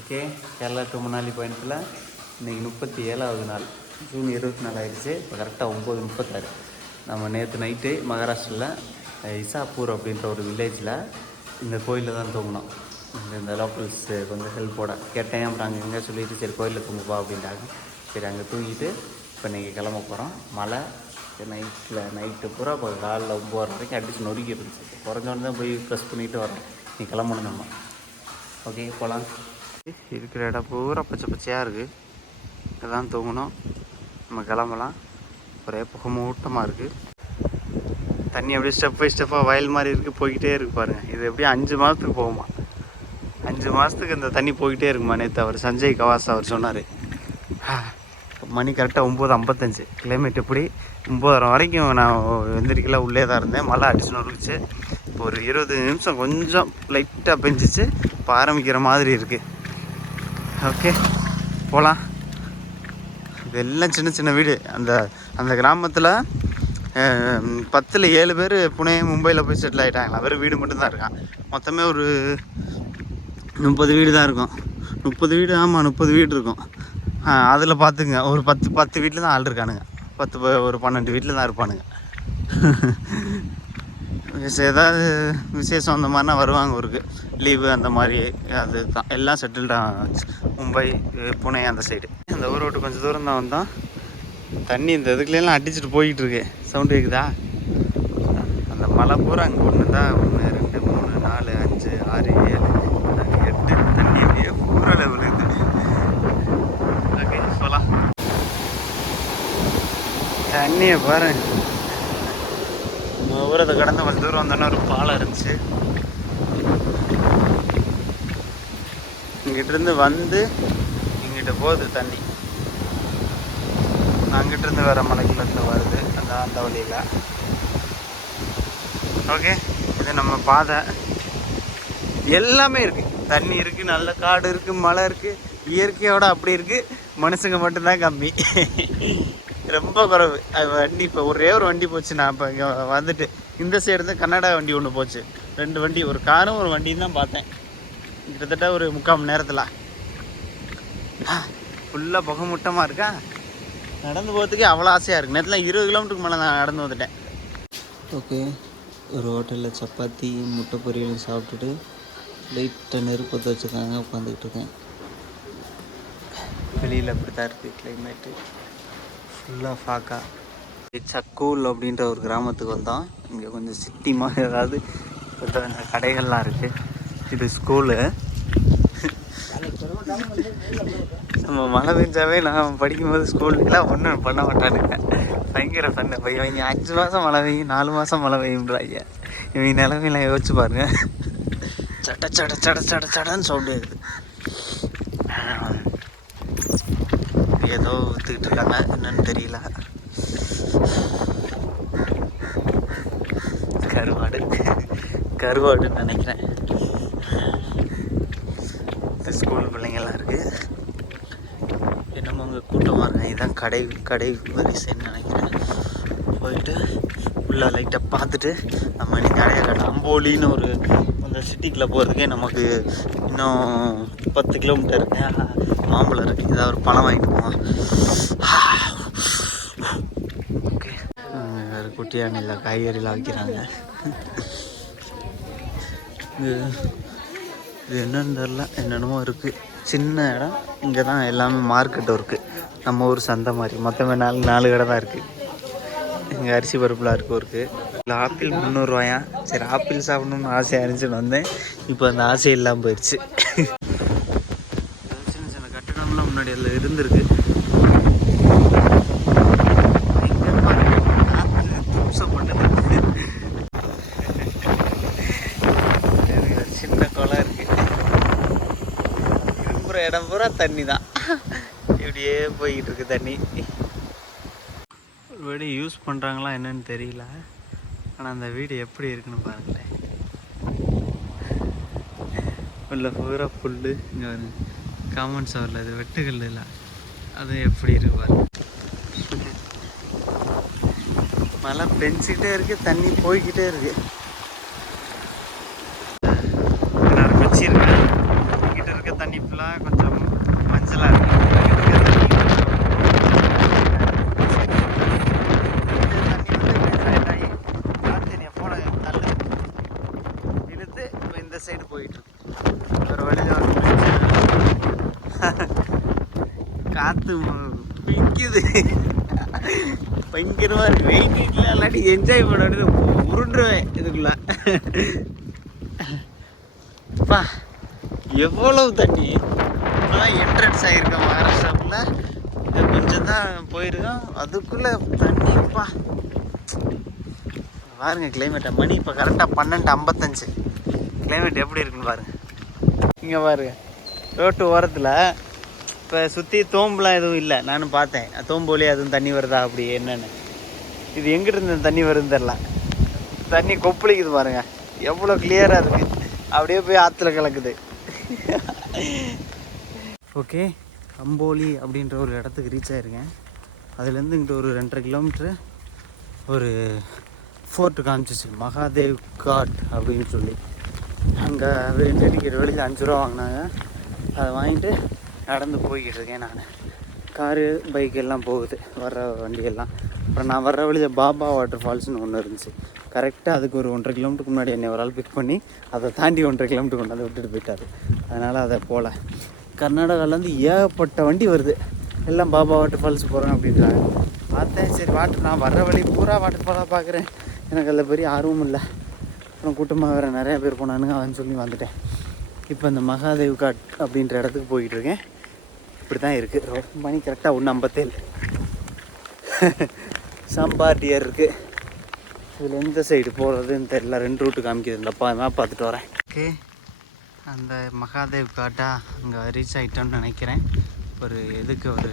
Okay, Kerala to Manali பயணத்தில் இன்றைக்கி 37வது நாள். ஜூன் 24 ஆயிடுச்சு. இப்போ கரெக்டாக 9:36. நம்ம நேற்று நைட்டு மகாராஷ்டிராவில் இசாப்பூர் அப்படின்ற ஒரு வில்லேஜில் இந்த கோயிலில் தான் தூங்கினோம். இந்த லோக்கல்ஸ் கொஞ்சம் ஹெல்ப்போட கேட்டேன். அப்புறம் அங்கே எங்கே சொல்லிவிட்டு சரி கோயிலில் தூங்குப்பா அப்படின்ட்டாங்க. சரி அங்கே தூங்கிட்டு இப்போ இன்றைக்கி கிளம்ப போகிறோம். மழை நைட்டு பூரா இப்போ காலைல 9 வரைக்கும் அடிச்சு நொறுக்கி இருந்துச்சு. குறைஞ்சோன்னு தான் போய் ப்ரெஸ் பண்ணிவிட்டு வரோம். நீ கிளம்பணும் நம்ம. ஓகே போகலாம். இருக்கிற இடம் பூரா பச்சை பச்சையாக இருக்குது. இதுதான் தூங்கணும். நம்ம கிளம்பலாம். ஒரே புகமூட்டமாக இருக்குது. தண்ணி அப்படியே ஸ்டெப் பை ஸ்டெப்பாக வயல் மாதிரி இருக்குது, போய்கிட்டே இருக்குது பாருங்கள். இது எப்படியும் 5 மாதத்துக்கு போகுமா. 5 மாதத்துக்கு இந்த தண்ணி போய்கிட்டே இருக்குமா. நேற்று அவர் சஞ்சய் கவாஸ் அவர் சொன்னார். மணி கரெக்டாக 9:55. கிளைமேட் எப்படி 9:30 வரைக்கும் நான் எந்திரிக்கல, உள்ளே தான் இருந்தேன். மழை அடிச்சு நொறுக்குச்சு. இப்போ ஒரு 20 நிமிஷம் கொஞ்சம் லைட்டாக பெஞ்சிச்சு. இப்போ ஆரம்பிக்கிற மாதிரி இருக்குது. ஓகே போகலாம். இதெல்லாம் சின்ன சின்ன வீடு. அந்த கிராமத்தில் 10ல் 7 பேர் புனே மும்பையில் போய் செட்டில் ஆகிட்டாங்களா. வெறும் வீடு மட்டும்தான் இருக்கான். மொத்தமே ஒரு 30 வீடு தான் இருக்கும். 30 வீடு, ஆமாம் 30 வீடு இருக்கும். அதில் பார்த்துங்க ஒரு 10 வீட்டில் தான் ஆள் இருக்கானுங்க. ஒரு 12 வீட்டில் தான் இருப்பானுங்க. ஏதாவது விசேஷம் அந்த மாதிரினா வருவாங்க ஊருக்கு, லீவு அந்த மாதிரி. அது தான் எல்லாம் செட்டில்டாக மும்பை புனே அந்த சைடு. அந்த ஊரை விட்டு கொஞ்சம் தூரம் தான் வந்தோம். தண்ணி இந்த இதுக்குலாம் அடிச்சுட்டு போய்கிட்டு இருக்கு. சவுண்டு கேட்குதா? அந்த மலை பூரா அங்கே ஒன்று தான். 1 2 3 4 5 6 7 8 தண்ணி அப்படியே பூரா லெவல் இருக்குது. ஓகே போகலாம். தண்ணியை பாரு. ஊரத்தை கடந்து கொஞ்சம் தூரம் வந்தோன்னா ஒரு பாலம் இருந்துச்சு. இங்கிட்டிருந்து வந்து இங்கிட்ட போகுது தண்ணி. அங்கிட்டிருந்து வேறு மலைக்குள்ளேருந்து வருது அந்த வழியில். ஓகே, இது நம்ம பாதை. எல்லாமே இருக்குது. தண்ணி இருக்குது, நல்ல காடு இருக்குது, மலை இருக்குது. இயற்கையோடு அப்படி இருக்குது. மனுஷங்க மட்டும்தான் கம்மி, ரொம்ப குறைவு. வண்டி இப்போ ஒரே ஒரு வண்டி போச்சு. நான் இப்போ இங்கே வந்துட்டு இந்த சைடு தான் கன்னடா வண்டி ஒன்று போச்சு. 2 வண்டி, ஒரு காரும் ஒரு வண்டியும் தான் பார்த்தேன். கிட்டத்தட்ட ஒரு 3/4 மணி நேரத்தில். ஃபுல்லாக புகமூட்டமாக இருக்கா. நடந்து போகிறதுக்கே அவ்வளோ ஆசையாக இருக்குது. நேரத்தில் 20 கிலோமீட்டருக்கு மேலே நான் நடந்து வந்துட்டேன். ஓகே, ஒரு ஹோட்டலில் சப்பாத்தி முட்டை பொரியல் சாப்பிட்டுட்டு லைட்டாக நெருப்பத்தை வச்சுருக்காங்க. உட்காந்துக்கிட்டு இருக்கேன். வெளியில் அப்படி தான் இருக்குது கிளைமேட்டு. ஃபுல்லாக ஃபாக்கா. சக்கூல் அப்படின்ற ஒரு கிராமத்துக்கு வந்தோம். இங்கே கொஞ்சம் சிட்டி மாதிரி ஏதாவது கொஞ்சம் கடைகள்லாம் இருக்குது. இது ஸ்கூலு. நம்ம மழை பெஞ்சாவே நான் படிக்கும்போது ஸ்கூலுக்கெல்லாம் ஒன்றும் பண்ண மாட்டானுங்க. பயங்கர பண்ண இவங்க 5 மாதம் மழை பெய்யும், 4 மாதம் மழை பெய்யுன்றாங்க. இவங்க நிலமையெல்லாம் யோசிச்சு பாருங்க. சட சட சட சட சடன்னு சவுண்டு இருக்குது. ஏதோ விற்றுக்கிட்டு இருக்காங்க, என்னன்னு தெரியல. கருவாடுன்னு நினைக்கிறேன். ஸ்கூல் பிள்ளைங்கள்லாம் இருக்குது. என்னமோ அங்கே கூட்டமாக இருக்காங்க. இதுதான் கடை வரிசைன்னு நினைக்கிறேன். போயிட்டு ஃபுல்லாக லைட்டாக பார்த்துட்டு நம்ம இன்னைக்கு அடையாளம் அம்போலின்னு ஒரு அந்த சிட்டிக்குள்ளே போகிறதுக்கே நமக்கு இன்னும் 10 கிலோமீட்டர் இருக்குது. மாம்பழம் இருக்குது. ஏதாவது ஒரு பழம் வாங்கிட்டு போவோம். ஓகே, வேறு குட்டியானில் காய்கறிலாம் வைக்கிறாங்க. இது என்னன்னு தெரில, என்னென்னமோ இருக்குது. சின்ன இடம். இங்கே தான் எல்லாமே மார்க்கெட்டும் இருக்குது. நம்ம ஊர் சந்தை மாதிரி. மொத்தமே 4 கடை தான் இருக்குது. இங்கே அரிசி பருப்புலாம் இருக்குது இருக்குது. இல்லை ஆப்பிள் 300 ரூபாயா. சரி ஆப்பிள் சாப்பிடணும்னு ஆசையாக இருந்துச்சுன்னு வந்தேன். இப்போ அந்த ஆசை இல்லாமல் போயிடுச்சு. சின்ன சின்ன கட்டடம்லாம் முன்னாடி அதில் இருந்திருக்கு. சின்ன குளம் இருக்குது. இருக்கிற இடம் பூரா தண்ணி தான். இப்படியே போய்கிட்டு இருக்கு தண்ணி. ஒரு வீடு யூஸ் பண்ணுறாங்களா என்னன்னு தெரியல. ஆனால் அந்த வீடு எப்படி இருக்குன்னு பாருங்களேன். உள்ள பூரா புல். இங்கே ஒரு காமன் சவரில் அது வெட்டுகள் இல்லை, அது எப்படி இருக்கு பாருங்க. மழை பெஞ்சிக்கிட்டே இருக்குது, தண்ணி போய்கிட்டே இருக்குது. வச்சு இருக்கு. இங்கிட்ட இருக்க தண்ணி ஃபுல்லாக ரோடெல்லாம் கொஞ்சம் மஞ்சளாக இருக்குது. இழுத்து இப்போ இந்த சைடு போயிட்டுருக்கு. ஒரு வழியில் ஒரு காற்று பிக்குது, பயங்கரமாக இருக்குது. வெயிட்டில் இல்லாட்டி என்ஜாய் பண்ண வேண்டியது, உருண்டுருவேன் இதுக்குள்ள. அப்பா எவ்வளவு தண்ணி! இப்போதான் என்ட்ரன்ஸ் ஆகிருக்கோம் மகாராஷ்டிராக்குள்ள. கொஞ்சம் தான் போயிருக்கோம், அதுக்குள்ளே தண்ணிப்பா. பாருங்க கிளைமேட்டை. மணி இப்போ கரெக்டாக 12:55. கிளைமேட் எப்படி இருக்குன்னு பாருங்கள். இங்கே பாருங்க, ரோட்டு ஓரத்தில் இப்போ சுற்றி தோம்புலாம் எதுவும் இல்லை. நானும் பார்த்தேன் தோம்போலி எதுவும் தண்ணி வருதா அப்படி என்னென்னு. இது எங்கிட்ட தண்ணி வருதுன்னு தெரில. தண்ணி கொப்பளிக்குது பாருங்கள், எவ்வளோ கிளியராக இருக்குது. அப்படியே போய் ஆற்றுல கலக்குது. ஓகே, அம்போலி அப்படின்ற ஒரு இடத்துக்கு ரீச் ஆகிருக்கேன். அதுலேருந்து இங்கிட்ட ஒரு 2.5 கிலோமீட்ரு ஒரு ஃபோர்ட்டு காமிச்சிச்சு, மகாதேவ் காட் அப்படின்னு சொல்லி. அங்கே என்ட்ரி டிக்கெட் வெளியில் 5 ரூபா வாங்கினாங்க. அதை வாங்கிட்டு நடந்து போய்கிட்டு இருக்கேன் நான். காரு பைக் எல்லாம் போகுது, வர்ற வண்டியெல்லாம். அப்புறம் நான் வர்ற வழியில் பாபா வாட்டர் ஃபால்ஸ்னு ஒன்று இருந்துச்சு. கரெக்டாக அதுக்கு ஒரு 1.5 கிலோமீட்டருக்கு முன்னாடி என்னை ஒரு ஆள் பிக் பண்ணி அதை தாண்டி 1.5 கிலோமீட்டர் கொண்டு வந்து விட்டுட்டு போயிட்டார். அதனால் அதை போகல. கர்நாடகாவிலேருந்து ஏகப்பட்ட வண்டி வருது, எல்லாம் பாபா வாட்டர் ஃபால்ஸ் போகிறேன் அப்படின்றாங்க. பார்த்தேன், சரி நான் வர்ற வழி பூரா வாட்டர் ஃபாலாக பார்க்குறேன், எனக்கு அதில் பெரிய ஆர்வம் இல்லை. அப்புறம் கூட்டமாக வேறு நிறையா பேர் போனானுங்க, அவன் சொல்லி வந்துட்டேன். இப்போ இந்த மகாதேவ் காட் அப்படின்ற இடத்துக்கு போய்கிட்டு இருக்கேன். இப்படி தான் இருக்குது. மணி கரெக்டாக 1:57. சம்பாட்டியர் இருக்குது. இதில் எந்த சைடு போகிறதுன்னு தெரியல, 2 ரூட்டு காமிக்குது. இந்தப்பா மேப் பார்த்துட்டு வரேன். ஓகே, அந்த மகாதேவ் காட்டா அங்கே ரீச் ஆகிட்டோன்னு நினைக்கிறேன். ஒரு எதுக்கு ஒரு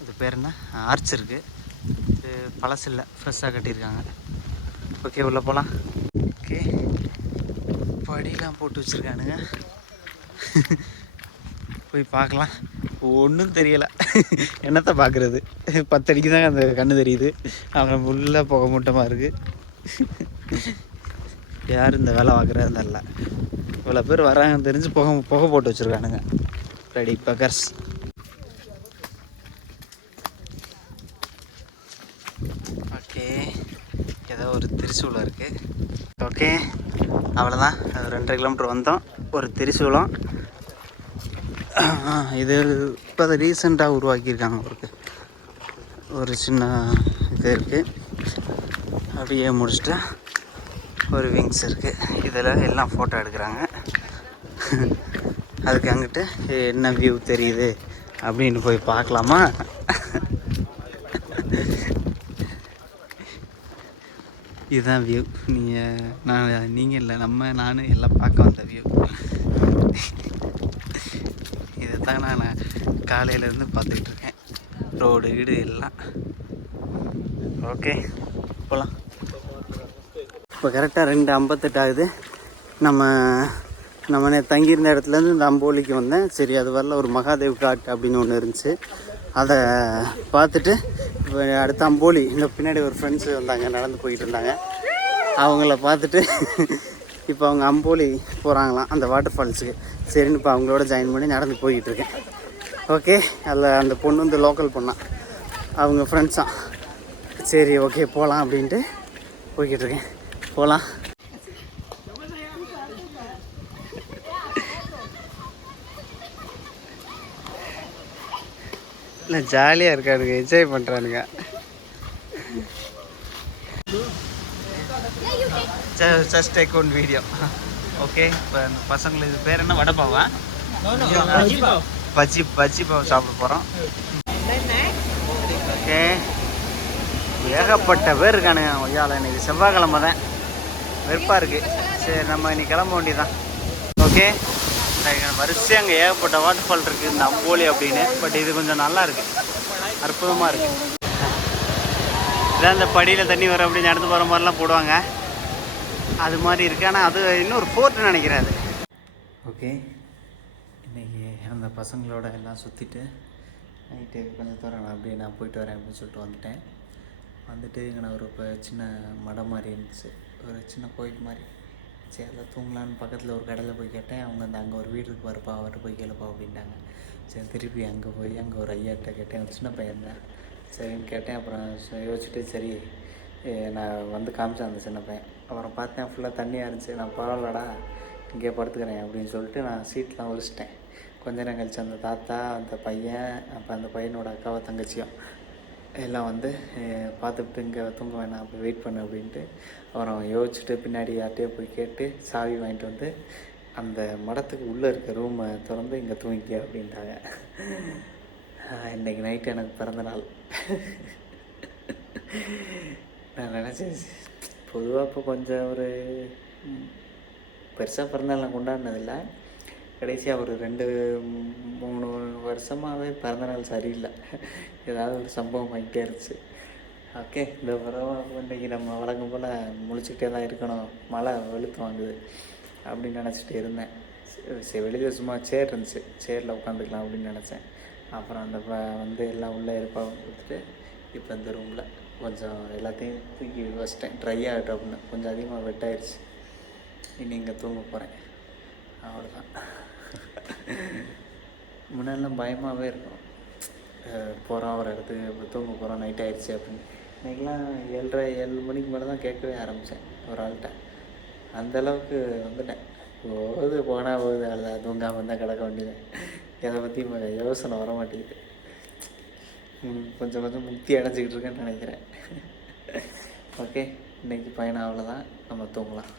அது பேர் என்ன, ஆர்ச் இருக்குது. இது பழசு இல்லை, ஃப்ரெஷ்ஷாக கட்டியிருக்காங்க. ஓகே, உள்ளே போகலாம். ஓகே, படிலாம் போட்டு வச்சுருக்கானுங்க, போய் பார்க்கலாம். ஒன்றும் தெரியலை, என்னத்தை பார்க்குறது. 10 அடிக்கு தான் அந்த கண்ணு தெரியுது, அவன் ஃபுல்லாக புகை மூட்டமாக இருக்குது. யார் இந்த வேலை பார்க்குறது தெரில. இவ்வளோ பேர் வராங்கன்னு தெரிஞ்சு புகை போட்டு வச்சுருக்கானுங்க. ரெடி பக்கர்ஸ். ஓகே, ஏதோ ஒரு திரிசூலம் இருக்குது. ஓகே, அவ்வளோதான். 2.5 கிலோமீட்டர் வந்தோம். ஒரு திரிசூலம். இது இப்போ அதை ரீசெண்டாக உருவாக்கியிருக்காங்க. ஒரு சின்ன இது இருக்குது. அப்படியே முடிச்சுட்டா ஒரு விங்ஸ் இருக்குது. இதில் எல்லாம் ஃபோட்டோ எடுக்கிறாங்க. அதுக்கு அங்கிட்டு என்ன வியூ தெரியுது அப்படின்னு போய் பார்க்கலாமா? இதுதான் வியூ. நீங்கள் இல்லை, நான் எல்லாம் பார்க்க வந்த வியூ. இதை தான் நான் காலையிலேருந்து பார்த்துக்கிட்டு இருக்கேன், ரோடு வீடு எல்லாம். ஓகே, போகலாம். இப்போ கரெக்டாக 2:58 ஆகுது. நம்ம தங்கியிருந்த இடத்துலேருந்து இந்த அம்போலிக்கு வந்தேன். சரி, அது வரல, ஒரு மகாதேவ் காட் அப்படின்னு ஒன்று இருந்துச்சு. அதை பார்த்துட்டு இப்போ அடுத்த அம்போலி, இந்த பின்னாடி ஒரு ஃப்ரெண்ட்ஸு வந்தாங்க, நடந்து போய்கிட்டு இருந்தாங்க. அவங்கள பார்த்துட்டு இப்போ அவங்க அம்போலி போகிறாங்களாம், அந்த வாட்டர் ஃபால்ஸுக்கு. சரின்னு இப்போ அவங்களோட ஜாயின் பண்ணி நடந்து போய்கிட்டு இருக்கேன். ஓகே, அதில் அந்த பொண்ணு வந்து லோக்கல் பொண்ணா, அவங்க ஃப்ரெண்ட்ஸாக. சரி, ஓகே போகலாம் அப்படின்ட்டு போய்கிட்டு இருக்கேன். போகலாம். இல்லை, ஜாலியாக இருக்கானுங்க, என்ஜாய் பண்ணுறானுங்க. Just take one video. Okay, இப்போ இந்த பசங்களுக்கு இது பேர் என்ன, வடைப்பாவா? பஜ்ஜி பாவம் சாப்பிட போகிறோம். ஓகே, ஏகப்பட்ட பேர் இருக்கானுங்க. ஒய்யால இன்னைக்கு செவ்வாய்க்கிழமை தான், வெறுப்பாக இருக்குது. சரி, நம்ம இன்னைக்கு கிளம்ப வேண்டியதான். ஓகே, வரிசை அங்கே ஏகப்பட்ட வாட்டர் ஃபால் இருக்குது, இந்த அம்போலி அப்படின்னு. பட் இது கொஞ்சம் நல்லா இருக்குது, அற்புதமாக இருக்குது. இதான் இந்த படியில் தண்ணி வர அப்படி நடந்து போகிற மாதிரிலாம் போடுவாங்க, அது மாதிரி இருக்குது. ஆனால் அது இன்னொரு ஃபோர்ட்டு நினைக்கிறேன் அது. ஓகே, இன்றைக்கி அந்த பசங்களோட எல்லாம் சுற்றிட்டு நைட்டு கொஞ்சம் தூரம் அப்படியே நான் போயிட்டு வரேன் அப்படின்னு சொல்லிட்டு வந்துட்டு இங்கே நான் ஒரு சின்ன மடம் மாதிரி இருந்துச்சு, ஒரு சின்ன கோயில் மாதிரி. சரி அதான் தூங்கலான்னு பக்கத்தில் ஒரு கடையில் போய் கேட்டேன். அவங்க அந்த அங்கே ஒரு வீடு இருக்கு பாருப்பா, அவர்கிட்ட போய் கேளுப்பா அப்படின்ட்டாங்க. சரி திருப்பி அங்கே போய் அங்கே ஒரு ஐயாட்ட கேட்டேன், ஒரு சின்ன பையன் தான். சரின்னு கேட்டேன். அப்புறம் யோசிச்சுட்டு சரி நான் வந்து காமிச்சேன் அந்த சின்ன பையன். அப்புறம் பார்த்தேன் ஃபுல்லாக தண்ணியாக இருந்துச்சு. நான் பரவாயில்லடா இங்கே படுத்துக்கிறேன் அப்படின்னு சொல்லிட்டு நான் சீட்லாம் ஒழிச்சிட்டேன். கொஞ்ச நேரம் கழிச்சு அந்த தாத்தா, அந்த பையன், அப்போ அந்த பையனோட அக்காவை தங்கச்சியும் எல்லாம் வந்து பார்த்துட்டு இங்கே தூங்க வேணாம் அப்படி வெயிட் பண்ணு அப்படின்ட்டு. அப்புறம் யோசிச்சுட்டு பின்னாடி யார்கிட்டயோ போய் கேட்டு சாவி வாங்கிட்டு வந்து அந்த மடத்துக்கு உள்ளே இருக்க ரூமை திறந்து இங்கே தூங்கிக்க அப்படின்ட்டாங்க. இன்றைக்கி நைட்டு எனக்கு பிறந்த நாள். நான் நினச்சேன் பொதுவாக இப்போ கொஞ்சம் ஒரு பெருசாக பிறந்தநாள் நான் கொண்டாடினதில்லை. கடைசியாக ஒரு 2-3 வருஷமாகவே பிறந்தநாள் சரியில்லை. ஏதாவது ஒரு சம்பவம் ஆகிட்டே இருந்துச்சு. ஓகே, இந்த பரவாயில்ல, இன்றைக்கி நம்ம வழக்கம் போல் முழிச்சிக்கிட்டே தான் இருக்கணும், மழை வெளுத்து வாங்குது அப்படின்னு நினச்சிட்டு இருந்தேன். சரி வெளியில் சும்மா சேர் இருந்துச்சு, சேரில் உட்காந்துக்கலாம் அப்படின்னு நினச்சேன். அப்புறம் அந்த வந்து எல்லாம் உள்ளே இருப்பாங்க கொடுத்துட்டு இப்போ இந்த ரூமில் கொஞ்சம் எல்லாத்தையும் தூக்கி வச்சிட்டேன், ட்ரை ஆகட்டும் அப்படின்னு. கொஞ்சம் அதிகமாக வெட்டாயிடுச்சு. இனி இங்கே தூங்க போகிறேன், அவ்வளோதான். முன்னாடிலாம் பயமாகவே இருக்கும், போகிறோம் ஒரு இடத்துக்கு இப்போ தூங்க போகிறோம் நைட் ஆகிடுச்சு அப்படின்னு. இன்றைக்கெலாம் 7:30-7 மணிக்கு மேலே தான் கேட்கவே ஆரம்பித்தேன் ஒரு ஆள்கிட்ட. அந்தளவுக்கு வந்துட்டேன். போனால் போகுது அவ்வளோதான், தூங்காமல் இருந்தால் கிடக்க வேண்டியது. எதை பற்றி யோசனை வர மாட்டேங்குது. கொஞ்சம் கொஞ்சம் முக்தி அடைஞ்சிக்கிட்டு இருக்கேன்னு நினைக்கிறேன். ஓகே, இன்றைக்கி பயணம் அவ்வளோதான், நம்ம தூங்கலாம்.